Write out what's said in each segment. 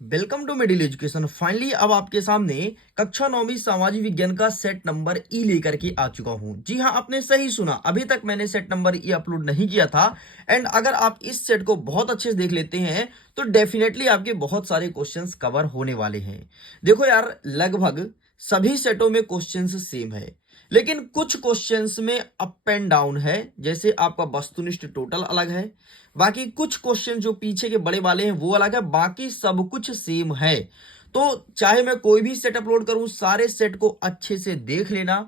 Welcome to middle education. Finally अब आपके सामने कक्षा 9वीं सामाजिक विज्ञान का सेट नंबर ई लेकर के आ चुका हूं। जी हां, आपने सही सुना, अभी तक मैंने सेट नंबर ई अपलोड नहीं किया था। एंड अगर आप इस सेट को बहुत अच्छे से देख लेते हैं तो डेफिनेटली आपके बहुत सारे क्वेश्चंस कवर होने वाले हैं। देखो यार, लगभग सभी सेटों में क्वेश्चंस सेम है, लेकिन कुछ क्वेश्चंस में अप एंड डाउन है। जैसे आपका वस्तुनिष्ठ टोटल अलग है, बाकी कुछ क्वेश्चन जो पीछे के बड़े वाले हैं वो अलग है, बाकी सब कुछ सेम है। तो चाहे मैं कोई भी सेट अपलोड करूं, सारे सेट को अच्छे से देख लेना,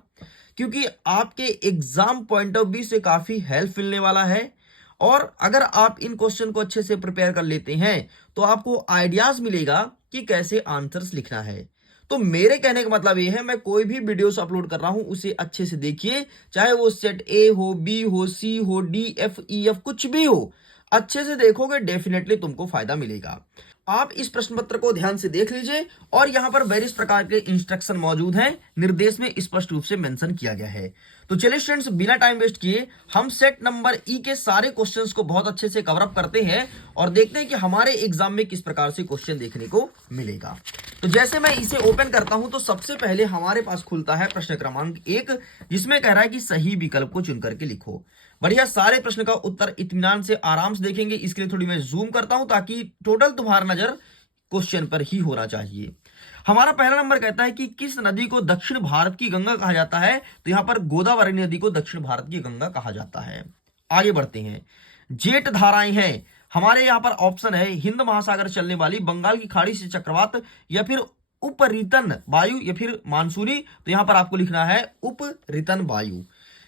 क्योंकि आपके एग्जाम पॉइंट ऑफ व्यू से काफी हेल्प मिलने वाला है। और अगर आप इन क्वेश्चन को अच्छे से प्रिपेयर कर लेते हैं तो आपको आइडियाज मिलेगा कि कैसे आंसर्स लिखना है। तो मेरे कहने का मतलब ये है, मैं कोई भी वीडियोस अपलोड कर रहा हूं उसे अच्छे से देखिए, चाहे वो सेट ए हो, बी हो, सी हो, डी, एफ, ई, एफ, कुछ भी हो, अच्छे से देखोगे डेफिनेटली तुमको फायदा मिलेगा। आप इस प्रश्न पत्र को ध्यान से देख लीजिए और यहां पर वेरियस प्रकार के इंस्ट्रक्शन मौजूद हैं, निर्देश में स्पष्ट रूप से मेंशन किया गया है। तो चलिए स्टूडेंट्स, बिना टाइम वेस्ट किए हम सेट नंबर ई के सारे क्वेश्चंस को बहुत अच्छे से कवर अप करते हैं और देखते हैं कि हमारे एग्जाम में किस प्रकार से क्वेश्चन देखने को मिलेगा। तो जैसे मैं इसे ओपन करता हूं तो सबसे पहले हमारे पास खुलता है प्रश्न क्रमांक 1, जिसमें कह रहा है कि सही विकल्प को चुन करके लिखो। बढ़िया, सारे प्रश्न का उत्तर इत्मीनान से आराम से देखेंगे। इसके लिए थोड़ी मैं जूम करता हूं ताकि टोटल तुम्हारा नजर क्वेश्चन पर ही होना चाहिए। हमारा पहला नंबर कहता है कि किस नदी को दक्षिण भारत की गंगा कहा जाता है। तो यहां पर गोदावरी नदी को दक्षिण भारत की गंगा कहा जाता है। आगे बढ़ते हैं। जेट धाराएं हैं, हमारे यहां पर ऑप्शन है हिंद महासागर चलने वाली, बंगाल की खाड़ी से चक्रवात, या फिर उपरितन वायु, या फिर मानसूनी। तो यहां पर आपको लिखना है उपरितन वायु।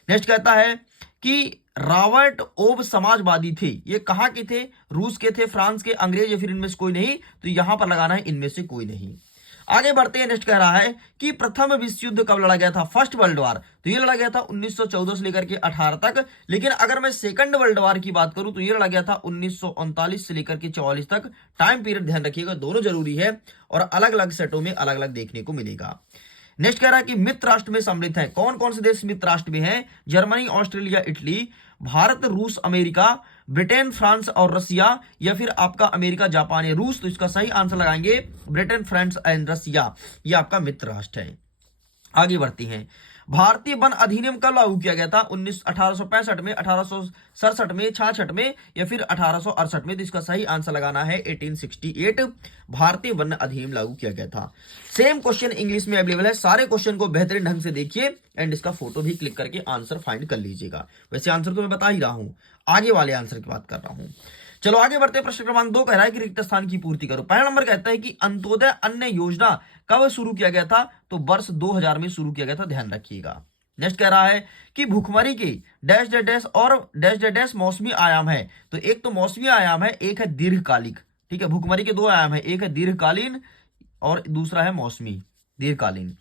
नेक्स्ट कहता है कि रॉबर्ट ओब समाजवादी थे, ये कहां के थे? रूस के थे, फ्रांस के, अंग्रेज, या फिर इनमें से कोई नहीं। तो यहां पर लगाना है इनमें से कोई नहीं। आगे बढ़ते हैं। नेक्स्ट कह रहा है कि प्रथम विश्व युद्ध कब लड़ा गया था? First world war. तो ये लड़ा गया था 1914 से लेकर के 18 तक। लेकिन अगर मैं सेकंड वर्ल्ड वॉर की बात करूं तो ये लड़ा गया था 1939 से लेकर के 44 तक। टाइम पीरियड ध्यान रखिएगा, दोनों जरूरी है और अलग अलग सेटों में अलग अलग देखने को मिलेगा। नेक्स्ट कह रहा है कि मित्र राष्ट्र में सम्मिलित है, कौन कौन से देश मित्र राष्ट्र में हैं? जर्मनी, ऑस्ट्रेलिया, इटली, भारत, रूस, अमेरिका, ब्रिटेन, फ्रांस और रसिया, या फिर आपका अमेरिका, जापान या रूस। तो इसका सही आंसर लगाएंगे ब्रिटेन, फ्रांस एंड रसिया, ये आपका मित्र राष्ट्र है। आगे बढ़ती हैं। भारतीय वन अधिनियम कब लागू किया गया था? 1865 में, 1867 में, 66 में, या फिर 1868 में। तो इसका सही आंसर लगाना है 1868। भारतीय वन अधिनियम लागू किया गया था। सेम क्वेश्चन इंग्लिश में अवेलेबल है, सारे क्वेश्चन को बेहतरीन ढंग से देखिए एंड इसका फोटो भी क्लिक करके आंसर फाइंड कर लीजिएगा। वैसे आंसर तो मैं बता ही रहा हूं, आगे वाले आंसर की बात कर रहा हूं। चलो आगे बढ़ते हैं। प्रश्न क्रमांक 2 कह रहा है कि रिक्त स्थान की पूर्ति करो। पहला नंबर कहता है कि अंत्योदय अन्न योजना कब शुरू किया गया था? तो वर्ष 2000 में शुरू किया गया था, ध्यान रखिएगा। नेक्स्ट कह रहा है कि भुखमरी के डैश डैश डैश और डैश डैश डैश मौसमी आयाम है। तो एक तो मौसमी आयाम है, एक है दीर्घकालिक। ठीक है, भुखमरी के दो आयाम है, एक है दीर्घकालीन और दूसरा है मौसमी, दीर्घकालीन।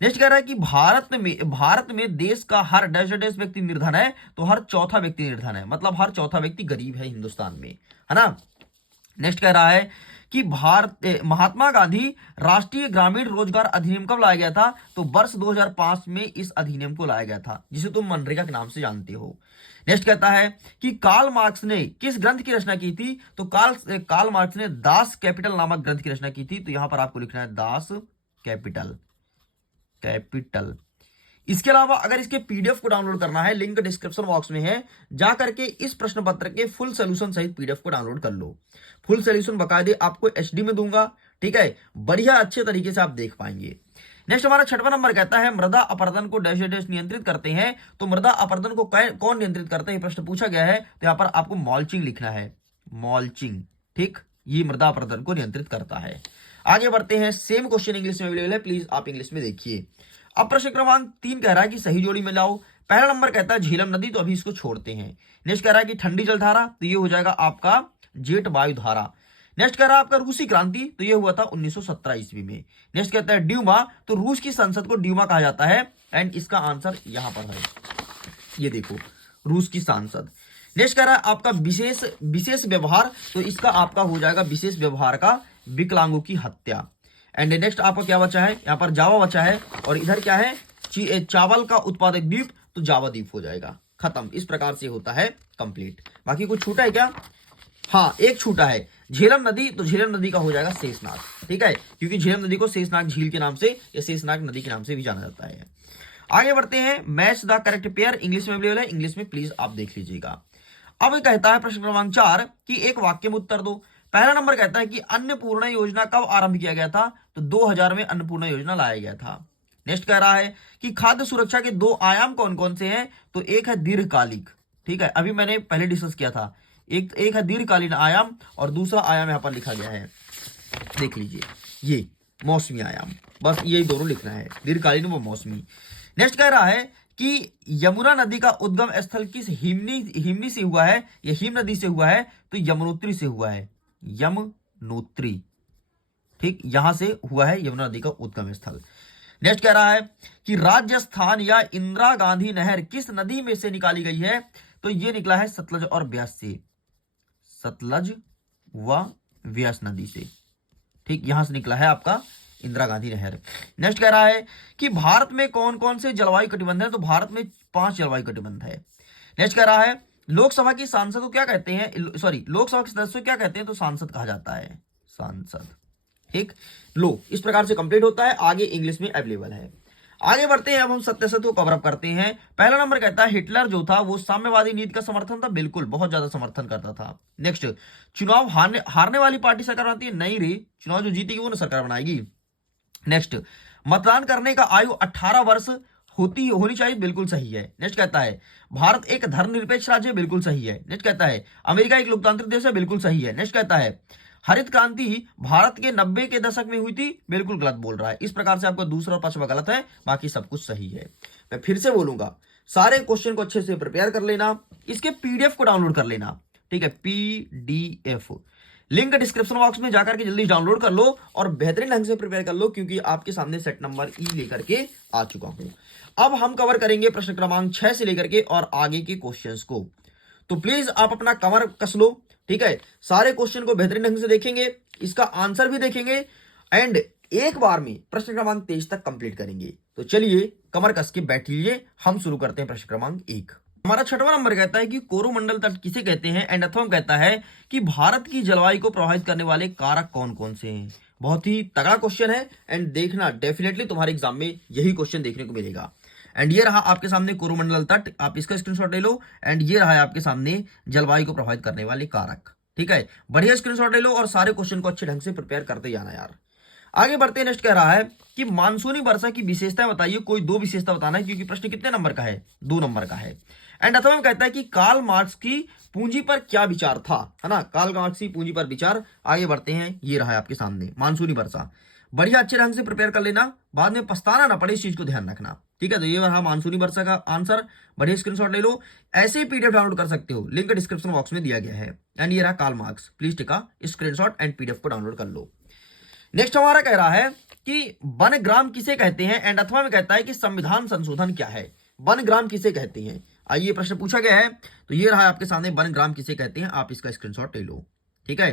नेक्स्ट कह रहा है कि भारत में देश का हर डैश डैश व्यक्ति निर्धन है। तो हर चौथा व्यक्ति निर्धन है, मतलब हर चौथा व्यक्ति गरीब है हिंदुस्तान में, है ना। नेक्स्ट कह रहा है कि महात्मा गांधी राष्ट्रीय ग्रामीण रोजगार अधिनियम कब लाया गया था? तो वर्ष 2005 में इस अधिनियम को लाया गया था, जिसे तुम मनरेगा के नाम से जानते हो। नेक्स्ट कहता है कि कार्ल मार्क्स ने किस ग्रंथ की रचना की थी? तो कार्ल मार्क्स ने दास कैपिटल नामक ग्रंथ की रचना की थी। तो यहां पर आपको लिखना है दास कैपिटल। इसके अलावा अगर इसके पीडीएफ को डाउनलोड करना है, लिंक डिस्क्रिप्शन बॉक्स में है, जा करके इस प्रश्न पत्र के फुल सोल्यूशन सहित पीडीएफ को डाउनलोड कर लो। फुल सोल्यूशन बकायदे आपको एचडी में दूंगा, ठीक है, बढ़िया अच्छे तरीके से आप देख पाएंगे। नेक्स्ट हमारा 6वां नंबर कहता है मृदा अपरदन को डैश डैश नियंत्रित करते हैं। तो मृदा अपरदन को कौन नियंत्रित करता है, प्रश्न पूछा गया है। तो यहां पर आपको मॉल्चिंग लिखना है, मॉल्चिंग, ठीक, ये मृदा अपरदन को नियंत्रित करता है। आगे बढ़ते हैं। सेम क्वेश्चन इंग्लिश में अवेलेबल है, प्लीज आप इंग्लिश में देखिए। अब प्रश्न क्रमांक 3 कह रहा है कि सही जोड़ी में लाओ। पहला नंबर कहता है झीलम नदी, तो अभी इसको छोड़ते हैं। नेक्स्ट कह रहा है कि ठंडी जलधारा, तो ये हो जाएगा आपका जेट वायु धारा। नेक्स्ट कह रहा है आपका रूसी क्रांति, तो ये हुआ था 1917 ईस्वी में। नेक्स्ट कहता है ड्यूमा, तो रूस की संसद को ड्यूमा कहा जाता है एंड इसका आंसर यहां पर है, ये देखो, रूस की सांसद। नेक्स्ट कह रहा है आपका विशेष व्यवहार, तो इसका आपका हो जाएगा विशेष व्यवहार का विकलांगों की हत्या। एंड नेक्स्ट आपका क्या बचा है? यहाँ पर जावा बचा है और इधर क्या है? चावल का उत्पादक द्वीप, तो जावा द्वीप हो जाएगा, खत्म। इस प्रकार से होता है कंप्लीट। बाकी कुछ छूटा है क्या? हाँ, एक छूटा है, झेलम नदी, तो झेलम नदी का हो जाएगा शेषनाग, ठीक है, क्योंकि झेलम नदी को शेषनाग झील के नाम से या शेषनाग नदी के नाम से भी जाना जाता है। आगे बढ़ते हैं, match the correct pair, English में अवेलेबल है, इंग्लिश में प्लीज आप देख लीजिएगा। अब कहता है प्रश्न क्रमांक 4 कि एक वाक्य में उत्तर दो। पहला नंबर कहता है कि अन्नपूर्णा योजना कब आरंभ किया गया था, तो 2000 में अन्नपूर्णा योजना लाया गया था। नेक्स्ट कह रहा है कि खाद्य सुरक्षा के 2 आयाम कौन कौन से हैं, तो एक है दीर्घकालिक, ठीक है, अभी मैंने पहले डिस्कस किया था, एक है दीर्घकालीन आयाम और दूसरा आयाम यहां पर लिखा गया है, देख लीजिए, ये मौसमी आयाम, बस यही दोनों लिखना है, दीर्घकालीन व मौसमी। नेक्स्ट कह रहा है कि यमुना नदी का उद्गम स्थल किस हिमनी से हुआ है, या हिम नदी से हुआ है, तो यमुनोत्री से हुआ है, यमुनोत्री, ठीक, यहां से हुआ है यमुना नदी का उद्गम स्थल। नेक्स्ट कह रहा है कि राजस्थान या इंदिरा गांधी नहर किस नदी में से निकाली गई है, तो ये निकला है सतलज और ब्यास से, सतलज व व्यास नदी से, ठीक, यहां से निकला है आपका इंदिरा गांधी नहर। नेक्स्ट कह रहा है कि भारत में कौन कौन से जलवायु कटिबंध है, तो भारत में 5 जलवायु कटिबंध है। नेक्स्ट कह रहा है लोकसभा की सांसद को क्या कहते हैं, सॉरी, लोकसभा के सदस्य को क्या कहते हैं, तो सांसद कहा जाता है, सांसद, ठीक। लो, इस प्रकार से कंप्लीट होता है, आगे इंग्लिश में अवेलेबल है। आगे बढ़ते हैं, अब हम सत्य सत्य को कवर अप करते हैं। पहला नंबर कहता है हिटलर जो था वो साम्यवादी नीति का समर्थन था, बिल्कुल, बहुत ज्यादा समर्थन करता था। नेक्स्ट, चुनाव हारने वाली पार्टी सरकार बनाती है, नहीं रे, चुनाव जो जीतेगी वो ना सरकार बनाएगी। नेक्स्ट, मतदान करने का आयु 18 वर्ष होनी चाहिए, बिल्कुल सही है। नेक्स्ट कहता है भारत एक धर्मनिरपेक्ष राज्य है, बिल्कुल सही है। नेक्स्ट कहता है अमेरिका एक लोकतांत्रिक देश है, बिल्कुल सही है। नेक्स्ट कहता है हरित क्रांति भारत के 90 के दशक में हुई थी, बिल्कुल गलत बोल रहा है। इस प्रकार से आपका दूसरा और पांचवा गलत है, बाकी सब कुछ सही है। मैं फिर से बोलूंगा, सारे क्वेश्चन को अच्छे से प्रिपेयर कर लेना, इसके पीडीएफ को डाउनलोड कर लेना, ठीक है, पीडीएफ लिंक डिस्क्रिप्शन बॉक्स में जाकर के जल्दी डाउनलोड कर लो और बेहतरीन ढंग से प्रिपेयर कर लो, क्योंकि आपके सामने सेट नंबर ई लेकर के आ चुका हूं। अब हम कवर करेंगे प्रश्न क्रमांक 6 से लेकर के और आगे के क्वेश्चंस को, तो प्लीज आप अपना कमर कस लो, ठीक है। सारे क्वेश्चन को बेहतरीन ढंग से देखेंगे, इसका आंसर भी देखेंगे एंड एक बार में प्रश्न क्रमांक 23 तक कंप्लीट करेंगे। तो चलिए कमर कस के बैठ लीजिए, हम शुरू करते हैं प्रश्न क्रमांक 1। हमारा 6वां नंबर कहता है कि कोरोमंडल तट किसे कहते हैं, एंड अथवा कहता है कि भारत की जलवायु को प्रभावित करने वाले कारक कौन कौन से हैं। बहुत ही तगड़ा क्वेश्चन है एंड देखना डेफिनेटली तुम्हारे एग्जाम में यही क्वेश्चन देखने को मिलेगा। एंड ये रहा आपके सामने कोरोमंडल तट, आप इसका स्क्रीनशॉट ले लो। एंड ये रहा आपके सामने जलवायु को प्रभावित करने वाले कारक, ठीक है। बढ़िया स्क्रीनशॉट ले लो और सारे क्वेश्चन को अच्छे ढंग से प्रिपेयर करते जाना यार। आगे बढ़ते हैं, नेक्स्ट कह रहा है कि मानसूनी वर्षा की विशेषताएं बताइए, कोई 2 विशेषता बताना है, क्योंकि प्रश्न कितने नंबर का है, 2 नंबर का है। एंड अथवा में कहता है कि कार्ल मार्क्स की पूंजी पर क्या विचार था, है ना, कार्ल मार्क्स की पूंजी पर विचार। आगे बढ़ते हैं, ये रहा है आपके सामने मानसूनी वर्षा, बढ़िया अच्छे ढंग से प्रिपेयर कर लेना, बाद में पछताना ना पड़े, इस चीज को ध्यान रखना, ठीक है। तो ये रहा मानसूनी वर्षा का आंसर, बढ़िया स्क्रीनशॉट ले लो। ऐसे ही पीडीएफ डाउनलोड कर सकते हो, लिंक डिस्क्रिप्शन बॉक्स में दिया गया है। एंड ये रहा Karl Marx, please take a screenshot and PDF को डाउनलोड कर लो। नेक्स्ट हमारा कह रहा है कि वनग्राम किसे कहते हैं, एंड अथवा में कहता है कि संविधान संशोधन क्या है। वनग्राम किसे कहते हैं, आइए प्रश्न पूछा गया है, तो ये रहा आपके सामने वनग्राम किसे कहते हैं, आप इसका स्क्रीनशॉट ले लो, ठीक है।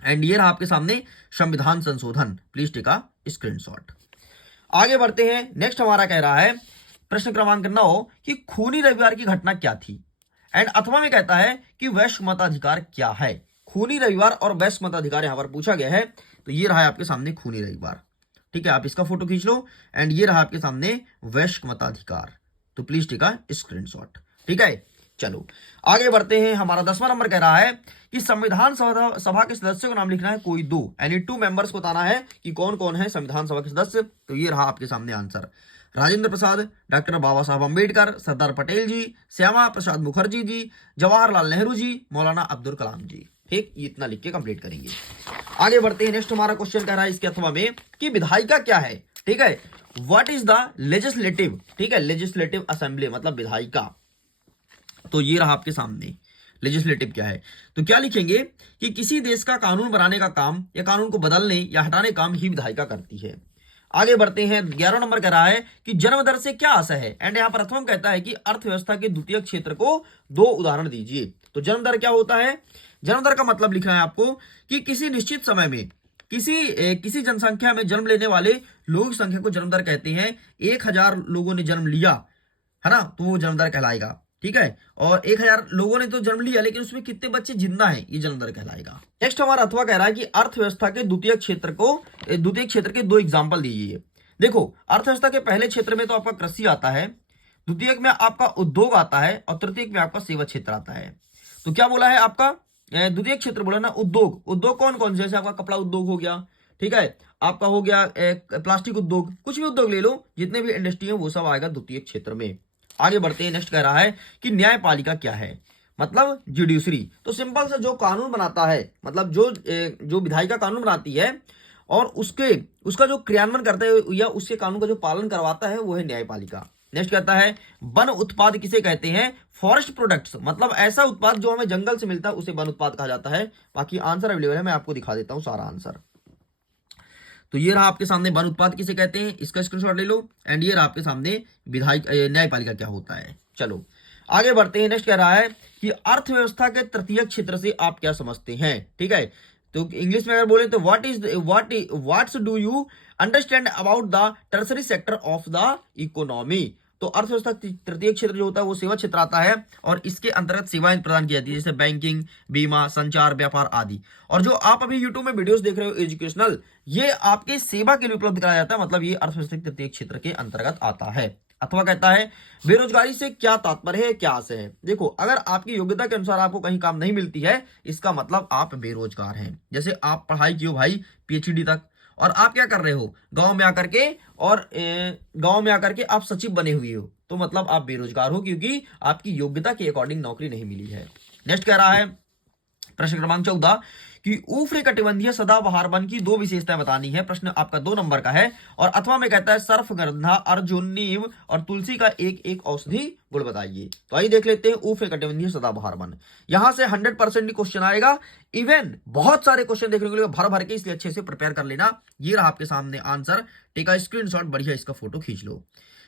एंड ये रहा आपके सामने संविधान संशोधन, प्लीज टेक अ स्क्रीनशॉट। आगे बढ़ते हैं, नेक्स्ट हमारा कह रहा है प्रश्न क्रमांक 9 कि खूनी रविवार की घटना क्या थी। एंड अथवा में कहता है कि वैश्य मताधिकार क्या है। खूनी रविवार और वैश्य मताधिकार यहां पर पूछा गया है, तो ये रहा आपके सामने खूनी रविवार, ठीक है, आप इसका फोटो खींच लो। एंड ये रहा आपके सामने वैश्य मताधिकार, तो प्लीज टेक अ स्क्रीनशॉट, ठीक है। चलो आगे बढ़ते हैं, हमारा 10वां नंबर कह रहा है कि संविधान सभा के सदस्यों का नाम लिखना है, कोई 2 यानी 2 मेंबर्स बताना है कि कौन कौन है संविधान सभा के सदस्य। तो ये रहा आपके सामने आंसर, राजेंद्र प्रसाद, डॉक्टर बाबा साहब अम्बेडकर, सरदार पटेल जी, श्यामा प्रसाद मुखर्जी जी, जवाहरलाल नेहरू जी, मौलाना अब्दुल कलाम जी, ठीक। ये इतना लिख के कंप्लीट करेंगे। आगे बढ़ते हैं, नेक्स्ट हमारा क्वेश्चन कह रहा है इसके अथवा में कि विधायिका क्या है, ठीक है। व्हाट इज द लेजिस्लेटिव, ठीक है, लेजिस्लेटिव असेंबली मतलब विधायिका। तो ये रहा आपके सामने लेजिस्लेटिव क्या है, तो क्या लिखेंगे कि किसी देश का कानून बनाने का काम या कानून को बदलने या हटाने काम ही विधायिका करती है। आगे बढ़ते हैं, 11वां नंबर कह रहा है कि जन्म दर से क्या आशय है। एंड यहां पर अथवा कहता है कि अर्थव्यवस्था के द्वितीय क्षेत्र को 2 उदाहरण दीजिए। तो जन्म दर क्या होता है, जन्म दर का मतलब लिखना है आपको कि किसी निश्चित समय में किसी जनसंख्या में जन्म लेने वाले लोगों की संख्या को जन्म दर कहते हैं। 1000 लोगों ने जन्म लिया, है ना, तो वो जन्म दर कहलाएगा। ठीक है, और 1000 लोगों ने तो जन्म लिया, लेकिन उसमें कितने बच्चे जिंदा हैं, ये जन्म दर कहलाएगा। नेक्स्ट हमारा अथवा कह रहा है कि अर्थव्यवस्था के द्वितीय क्षेत्र के 2 एग्जाम्पल दीजिए। देखो, अर्थव्यवस्था के पहले क्षेत्र में तो आपका कृषि आता है, द्वितीयक में आपका उद्योग आता है, और तृतीयक में आपका सेवा क्षेत्र आता है। तो क्या बोला है आपका द्वितीय क्षेत्र बोला ना, उद्योग कौन कौन से, जैसे आपका कपड़ा उद्योग हो गया, ठीक है, आपका हो गया प्लास्टिक उद्योग, कुछ भी उद्योग ले लो, जितने भी इंडस्ट्री है वो सब आएगा द्वितीय क्षेत्र में। आगे बढ़ते हैं, नेक्स्ट कह रहा है कि न्यायपालिका क्या है, मतलब जुडिशरी। तो सिंपल से जो कानून बनाता है, मतलब जो विधायिका कानून बनाती है और उसका जो क्रियान्वयन करता है या उसके कानून का जो पालन करवाता है वो है न्यायपालिका। नेक्स्ट कहता है वन उत्पाद किसे कहते हैं, फॉरेस्ट प्रोडक्ट्स, मतलब ऐसा उत्पाद जो हमें जंगल से मिलता है उसे वन उत्पाद कहा जाता है। बाकी आंसर अवेलेबल है, मैं आपको दिखा देता हूं सारा आंसर। तो ये रहा आपके सामने वन उत्पाद किसे कहते हैं, इसका स्क्रीनशॉट ले लो। एंड ये रहा आपके सामने न्यायपालिका क्या होता है। चलो आगे बढ़ते हैं, नेक्स्ट कह रहा है कि अर्थव्यवस्था के तृतीय क्षेत्र से आप क्या समझते हैं, ठीक है। तो इंग्लिश में अगर बोले तो what's do you understand about the tertiary sector of the economy. तो अर्थव्यवस्था तृतीय क्षेत्र जो होता है वो सेवा क्षेत्र आता है, और इसके अंतर्गत सेवाएं प्रदान की जाती है, जैसे बैंकिंग, बीमा, संचार, व्यापार आदि। और जो आप अभी यूट्यूब में वीडियोस देख रहे हो एजुकेशनल, ये आपके सेवा के लिए उपलब्ध कराया जाता है, मतलब ये अर्थव्यवस्था तृतीय क्षेत्र के अंतर्गत आता है। अथवा कहता है बेरोजगारी से क्या तात्पर्य है, क्या आशय है। देखो, अगर आपकी योग्यता के अनुसार आपको कहीं काम नहीं मिलती है, इसका मतलब आप बेरोजगार हैं। जैसे आप पढ़ाई की हो भाई पीएचडी तक, और आप क्या कर रहे हो, गांव में आकर के आप सचिव बने हुए हो, तो मतलब आप बेरोजगार हो, क्योंकि आपकी योग्यता के अकॉर्डिंग नौकरी नहीं मिली है। नेक्स्ट कह रहा है प्रश्न क्रमांक 14 कि उष्णकटिबंधीय सदाबहार वन की 2 विशेषताएं बतानी है। प्रश्न आपका 2 नंबर का है, और अथवा में कहता है सर्फगंधा, अर्जुन, नीम और तुलसी का एक एक औषधि गुण बताइए। तो आइए देख लेते हैं उष्णकटिबंधीय सदाबहार वन। यहां से 100% क्वेश्चन आएगा, इवन बहुत सारे क्वेश्चन देखने को मिलेगा भर भर के, इसलिए अच्छे से प्रिपेयर कर लेना। ये रहा आपके सामने आंसर, टेक अ स्क्रीनशॉट, बढ़िया इसका फोटो खींच लो।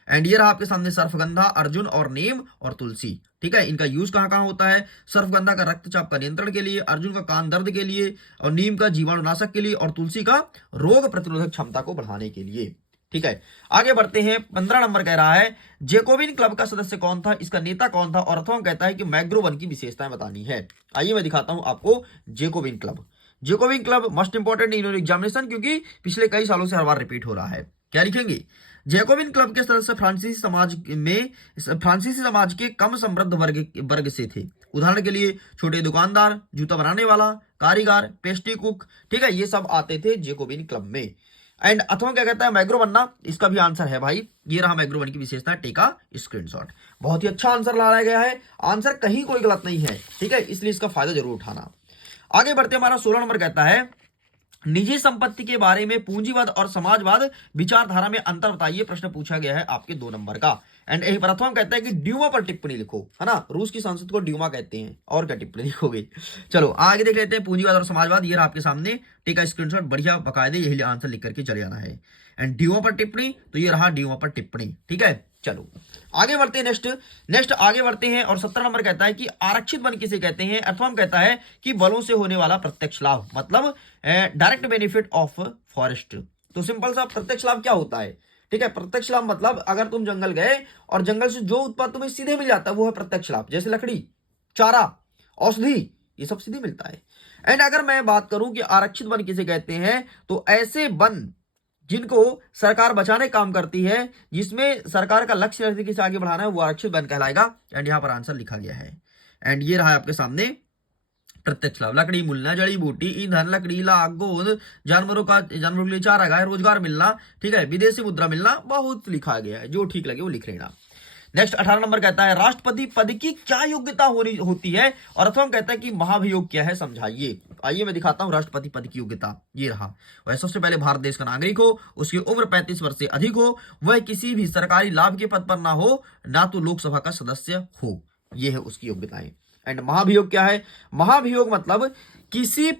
एंड ये रहा आपके सामने सर्फगंधा, अर्जुन और नीम और तुलसी, ठीक है। इनका यूज कहां कहां होता है, सर्फगंधा का रक्तचाप का नियंत्रण के लिए, अर्जुन का कान दर्द के लिए, और नीम का जीवाणुनाशक के लिए, और तुलसी का रोग प्रतिरोधक क्षमता को बढ़ाने के लिए, ठीक है। आगे बढ़ते हैं, 15 नंबर कह रहा है जेकोबिन क्लब का सदस्य कौन था, इसका नेता कौन था, और अथवा कहता है कि मैग्रो वन की विशेषताएं बतानी है। आइए मैं दिखाता हूं आपको Jacobin club. Jacobin club must important in examination, क्योंकि पिछले कई सालों से हर बार रिपीट हो रहा है। क्या लिखेंगे, जैकोबिन क्लब के सदस्य फ्रांसीसी समाज के कम समृद्ध वर्ग से थे। उदाहरण के लिए छोटे दुकानदार, जूता बनाने वाला, कारीगर, पेस्ट्री कुक, ठीक है, ये सब आते थे जैकोबिन क्लब में। एंड अथवा क्या कहता है मैग्रो बनना, इसका भी आंसर है भाई, ये रहा मैग्रो वन की विशेषता, टेका स्क्रीनशॉट। बहुत ही अच्छा आंसर लाया गया है, आंसर कहीं कोई गलत नहीं है, ठीक है, इसलिए इसका फायदा जरूर उठाना। आगे बढ़ते हमारा 16 नंबर कहता है निजी संपत्ति के बारे में पूंजीवाद और समाजवाद विचारधारा में अंतर बताइए। प्रश्न पूछा गया है आपके 2 नंबर का। एंड एक प्रथम कहता है कि ड्यूमा पर टिप्पणी लिखो, है ना, रूस की संसद को ड्यूमा कहते हैं, और क्या टिप्पणी लिखोगे। चलो आगे देख लेते हैं, पूंजीवाद और समाजवाद, ये आपके सामने, टेक अ स्क्रीनशॉट, बढ़िया बकायदे यही आंसर लिख करके चले जाना है। एंड ड्यूमा पर टिप्पणी, तो ये रहा ड्यूमा पर टिप्पणी, ठीक है। चलो आगे बढ़ते हैं, नेक्स्ट आगे बढ़ते हैं, और 17 नंबर कहता है कि आरक्षित वन किसे कहते हैं। अथवा कहता है कि वनों से होने वाला प्रत्यक्ष लाभ, मतलब डायरेक्ट बेनिफिट ऑफ फॉरेस्ट। तो सिंपल सा प्रत्यक्ष लाभ क्या होता है, ठीक है, प्रत्यक्ष लाभ मतलब अगर तुम जंगल गए और जंगल से जो उत्पाद तुम्हें सीधे मिल जाता है वो है प्रत्यक्ष लाभ, जैसे लकड़ी, चारा, औषधि, ये सब सीधे मिलता है। एंड अगर मैं बात करूं कि आरक्षित वन किसे कहते हैं, तो ऐसे वन जिनको सरकार बचाने काम करती है, जिसमें सरकार का लक्ष्य तरीके से आगे बढ़ाना है, वो आरक्षित वन कहलाएगा। एंड यहाँ पर आंसर लिखा गया है। एंड ये रहा आपके सामने प्रत्यक्ष लाभ, लकड़ी मूलना, जड़ी बूटी, ईंधन, लकड़ी, लाख, गोंद, जानवरों के लिए चारा गाय, रोजगार मिलना, ठीक है, विदेशी मुद्रा मिलना, बहुत लिखा गया है, जो ठीक लगे वो लिख लेना। नेक्स्ट 18 नंबर कहता है राष्ट्रपति पद की क्या योग्यता होती है, और अथवा कहता है कि महाभियोग क्या है, समझाइए। आइए मैं दिखाता हूं राष्ट्रपति पद की योग्यता, ये रहा। वह सबसे पहले भारत देश का नागरिक हो, उसकी उम्र 35 वर्ष से अधिक हो, वह किसी भी सरकारी लाभ के पद पर ना हो, ना तो लोकसभा का सदस्य हो, ये है उसकी योग्यताएं। एंड महाभियोग क्या है, महाभियोग मतलब किसी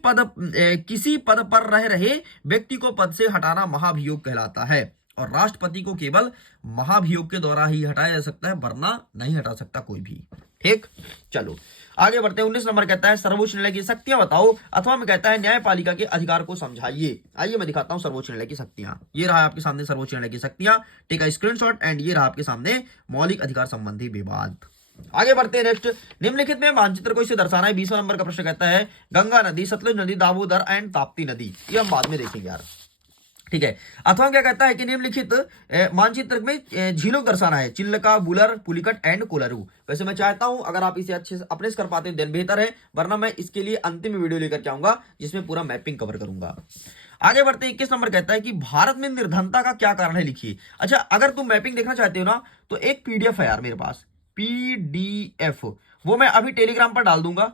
पद पर रह रहे व्यक्ति को पद से हटाना महाभियोग कहलाता है, और राष्ट्रपति को केवल महाभियोग के द्वारा ही हटाया जा सकता है, वरना नहीं हटा सकता कोई भी, ठीक। चलो आगे बढ़ते हैं, 19 नंबर कहता है सर्वोच्च न्यायालय की शक्तियां बताओ, अथवा में कहता है न्यायपालिका के अधिकार को समझाइए। आइए मैं दिखाता हूं सर्वोच्च न्यायालय की शक्तियां, ये रहा आपके सामने सर्वोच्च न्यायालय की शक्तियां, टेक अ स्क्रीनशॉट। एंड ये रहा आपके सामने मौलिक अधिकार संबंधी विवाद। आगे बढ़ते हैं नेक्स्ट। निम्नलिखित में मानचित्र को इसे दर्शाना है। 20वां नंबर का प्रश्न कहता है गंगा नदी, सतलुज नदी, दामोदर एंड ताप्ती नदी। ये हम बाद में देखेंगे यार, ठीक है। अथवा क्या कहता है कि निम्नलिखित मानचित्र में झीलों को दर्शाना है। Chillka, Buhler, Pulicat and कोलारू। वैसे मैं चाहता हूं अगर आप इसे अच्छे से अपने से कर पाते हैं देन बेहतर है, वरना मैं इसके लिए अंतिम वीडियो लेकर के आऊंगा जिसमें पूरा मैपिंग कवर करूंगा। आगे बढ़ते 21 नंबर कहता है कि भारत में निर्धनता का क्या कारण है, लिखिए। अच्छा, अगर तुम मैपिंग देखना चाहते हो ना तो एक पीडीएफ है यार मेरे पास, पीडीएफ, वो मैं अभी टेलीग्राम पर डाल दूंगा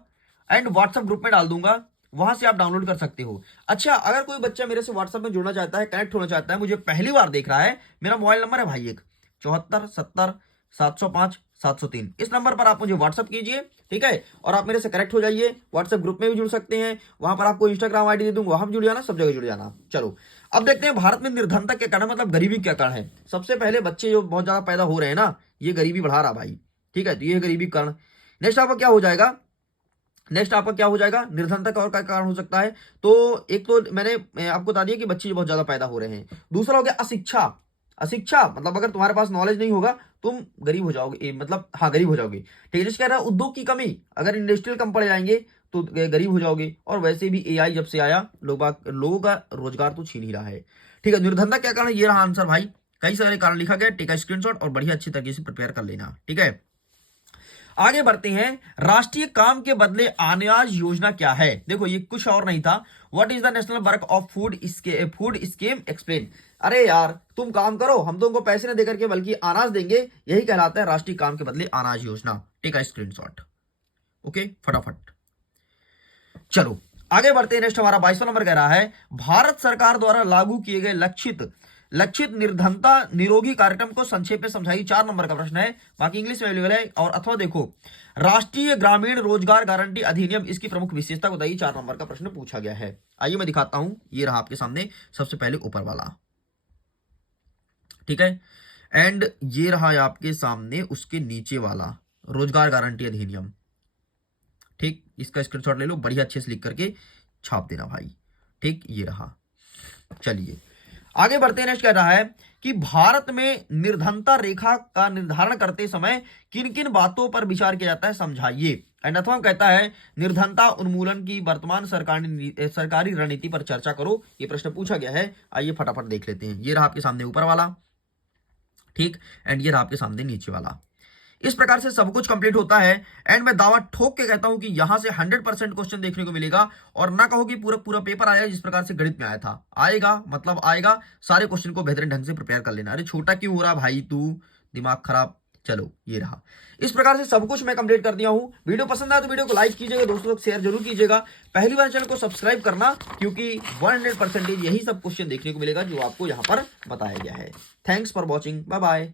एंड व्हाट्सएप ग्रुप में डाल दूंगा, वहां से आप डाउनलोड कर सकते हो। अच्छा, अगर कोई बच्चा मेरे से व्हाट्सएप में जुड़ना चाहता है, कनेक्ट होना चाहता है, मुझे पहली बार देख रहा है, मेरा मोबाइल नंबर है भाई 7470 705 703। इस नंबर पर आप मुझे व्हाट्सएप कीजिए, ठीक है, और आप मेरे से कनेक्ट हो जाइए। व्हाट्सएप ग्रुप में भी जुड़ सकते हैं, वहां पर आपको इंस्टाग्राम आईडी दे दूंगा, वहां जुड़ जाना, सब जगह जुड़ जाना। चलो अब देखते हैं भारत में निर्धनता के कारण मतलब गरीबी क्या कारण है। सबसे पहले बच्चे जो बहुत ज्यादा पैदा हो रहे हैं ना, ये गरीबी बढ़ा रहा भाई, ठीक है, तो ये गरीबी कारण। नेक्स्ट आपका क्या हो जाएगा, निर्धनता का और क्या कारण हो सकता है। तो एक तो मैंने आपको बता दिया कि बच्चे बहुत ज्यादा पैदा हो रहे हैं। दूसरा हो गया अशिक्षा। अशिक्षा मतलब अगर तुम्हारे पास नॉलेज नहीं होगा तुम गरीब हो जाओगे, मतलब हाँ गरीब हो जाओगे, ठीक है। जिसके कह रहा है उद्योग की कमी, अगर इंडस्ट्रियल कम पड़ जाएंगे तो गरीब हो जाओगे। और वैसे भी एआई जब से आया लोगों का रोजगार तो छीन ही रहा है, ठीक है। निर्धनता क्या कारण, ये रहा आंसर भाई। कई सारे कारण लिखा गया, टेक स्क्रीनशॉट और बढ़िया अच्छी तरीके से प्रिपेयर कर लेना, ठीक है। आगे बढ़ते हैं। राष्ट्रीय काम के बदले अनाज योजना क्या है। देखो ये कुछ और नहीं था। What is the national work of food scheme explain. अरे यार तुम काम करो, हम तुमको पैसे नहीं देकर के बल्कि अनाज देंगे, यही कहलाता है राष्ट्रीय काम के बदले अनाज योजना। टेक अ स्क्रीनशॉट, ओके, फटाफट। चलो आगे बढ़ते हैं। नेक्स्ट हमारा 22वां नंबर कह रहा है भारत सरकार द्वारा लागू किए गए लक्षित निर्धनता निरोगी कार्यक्रम को संक्षेप में समझाइए। 4 नंबर का प्रश्न है, बाकी इंग्लिश में अवेलेबल है। और अथवा देखो राष्ट्रीय ग्रामीण रोजगार गारंटी अधिनियम, इसकी प्रमुख विशेषता बताइए। 4 नंबर का प्रश्न पूछा गया है। आइए मैं दिखाता हूं, ये रहा आपके सामने सबसे पहले ऊपर वाला, ठीक है, एंड ये रहा आपके सामने उसके नीचे वाला रोजगार गारंटी अधिनियम, ठीक। इसका स्क्रीनशॉट ले लो, बढ़िया अच्छे से लिख करके छाप देना भाई, ठीक, ये रहा। चलिए आगे बढ़ते हैं। नेक्स्ट कह रहा है कि भारत में निर्धनता रेखा का निर्धारण करते समय किन किन बातों पर विचार किया जाता है, समझाइए। एंड अथवा कहता है निर्धनता उन्मूलन की वर्तमान सरकारी रणनीति पर चर्चा करो। ये प्रश्न पूछा गया है, आइए फटाफट देख लेते हैं। ये रहा आपके सामने ऊपर वाला, ठीक, एंड ये रहा आपके सामने नीचे वाला। इस प्रकार से सब कुछ कंप्लीट होता है। एंड मैं दावा ठोक के कहता हूं कि यहां से 100% क्वेश्चन देखने को मिलेगा। और ना कहो कि पूरा पेपर आया जिस प्रकार से गणित में आया था, आएगा मतलब आएगा। सारे क्वेश्चन को बेहतरीन ढंग से प्रिपेयर कर लेना। अरे छोटा क्यों हो रहा भाई तू, दिमाग खराब। चलो ये रहा, इस प्रकार से सब कुछ मैं कंप्लीट कर दिया हूं। वीडियो पसंद आया तो वीडियो को लाइक कीजिएगा, दोस्तों को शेयर जरूर कीजिएगा। पहली बार चैनल को सब्सक्राइब करना, क्योंकि 100% यही सब क्वेश्चन देखने को मिलेगा जो आपको यहां पर बताया गया है। Thanks for watching, bye bye.